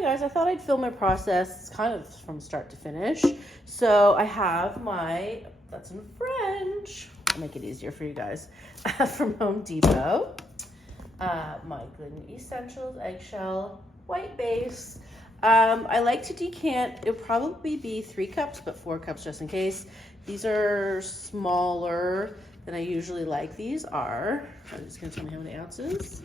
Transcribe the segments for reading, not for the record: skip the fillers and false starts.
Hi guys, I thought I'd film my process kind of from start to finish. So I have my, that's in French, I'll make it easier for you guys, from Home Depot. My Glidden Essentials, Eggshell, white base. I like to decant, it'll probably be 3 cups, but 4 cups just in case. These are smaller than I usually like. These are, I'm just gonna tell me how many ounces.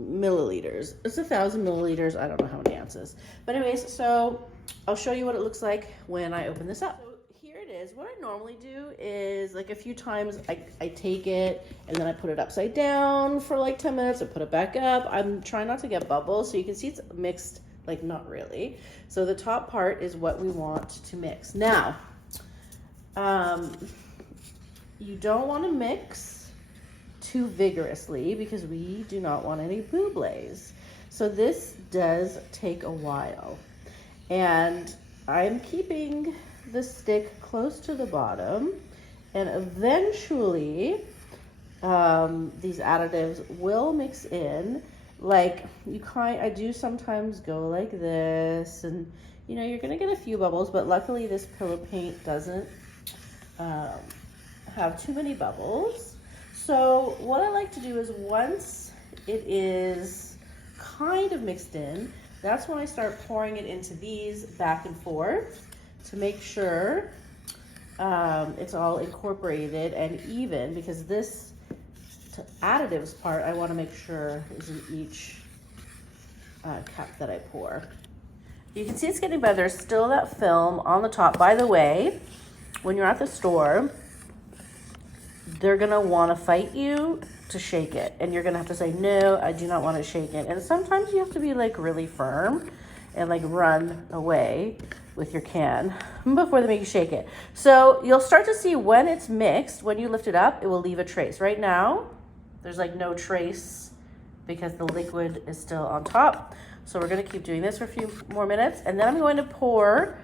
Milliliters. It's 1,000 milliliters. I don't know how many ounces. But anyways, so I'll show you what it looks like when I open this up. So here it is. What I normally do is like a few times I take it and then I put it upside down for like 10 minutes. I put it back up. I'm trying not to get bubbles. So you can see it's mixed, like not really. So the top part is what we want to mix. Now, you don't want to mix too vigorously because we do not want any bubbles. So this does take a while. And I'm keeping the stick close to the bottom, and eventually these additives will mix in. Like I do sometimes go like this, and you know, you're gonna get a few bubbles, but luckily this pillow paint doesn't have too many bubbles. So what I like to do is once it is kind of mixed in, that's when I start pouring it into these back and forth to make sure it's all incorporated and even, because this additives part I want to make sure is in each cup that I pour. You can see it's getting better. There's still that film on the top. By the way, when you're at the store, they're gonna wanna fight you to shake it. And you're gonna have to say, no, I do not want to shake it. And sometimes you have to be like really firm and like run away with your can before they make you shake it. So you'll start to see when it's mixed, when you lift it up, it will leave a trace. Right now, there's like no trace because the liquid is still on top. So we're gonna keep doing this for a few more minutes, and then I'm going to pour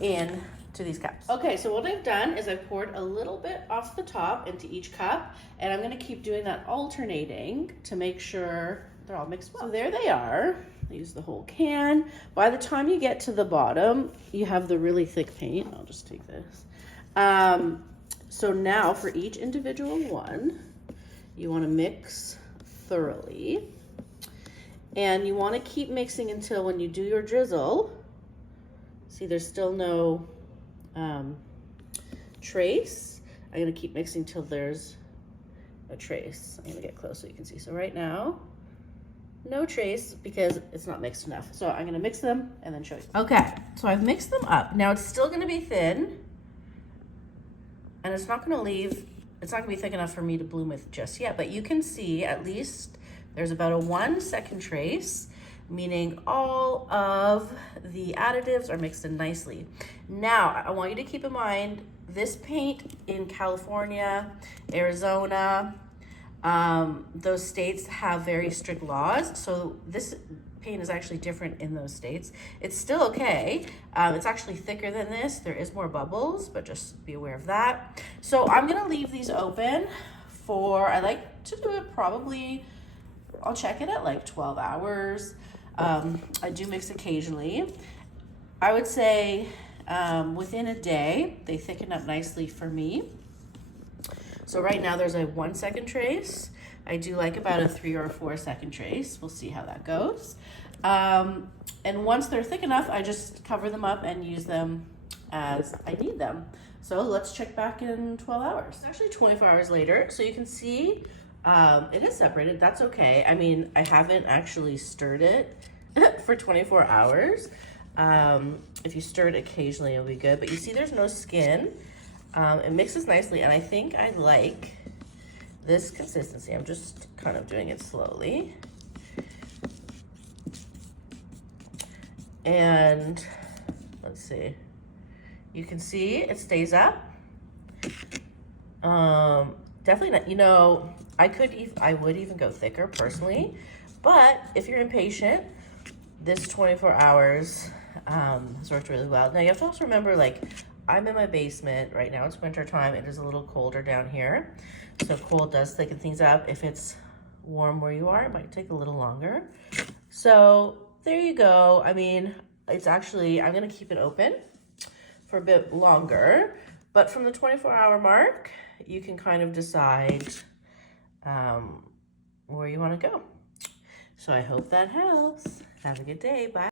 in to these cups. Okay, so what I've done is I've poured a little bit off the top into each cup, and I'm gonna keep doing that alternating to make sure they're all mixed well. So there they are. I use the whole can. By the time you get to the bottom, you have the really thick paint. I'll just take this. So now for each individual one, you wanna mix thoroughly. And you wanna keep mixing until when you do your drizzle, see there's still no trace. I'm gonna keep mixing till there's a trace. I'm gonna get close so you can see. So right now, no trace because it's not mixed enough. So I'm gonna mix them and then show you. Okay, so I've mixed them up. Now it's still gonna be thin, and it's not gonna be thick enough for me to bloom with just yet, but you can see at least there's about a 1 second trace, meaning all of the additives are mixed in nicely. Now, I want you to keep in mind, this paint in California, Arizona, those states have very strict laws. So this paint is actually different in those states. It's still okay. It's actually thicker than this. There is more bubbles, but just be aware of that. So I'm gonna leave these open for, I like to do it probably, I'll check it at like 12 hours. I do mix occasionally. I would say within a day, they thicken up nicely for me. So right now there's a 1 second trace. I do like about a 3 or 4 second trace. We'll see how that goes. And once they're thick enough, I just cover them up and use them as I need them. So let's check back in 12 hours. It's actually 24 hours later. So you can see it is separated. That's okay. I mean, I haven't actually stirred it for 24 hours. If you stir it occasionally, it'll be good. But you see there's no skin. It mixes nicely, and I think I like this consistency. I'm just kind of doing it slowly. And let's see. You can see it stays up. Definitely not, you know, I would even go thicker personally, but if you're impatient, this 24 hours has worked really well. Now you have to also remember, like, I'm in my basement right now. It's winter time. It is a little colder down here. So cold does thicken things up. If it's warm where you are, it might take a little longer. So there you go. I mean, it's actually, I'm gonna keep it open for a bit longer, but from the 24-hour mark, you can kind of decide where you wanna go. So I hope that helps. Have a good day, bye.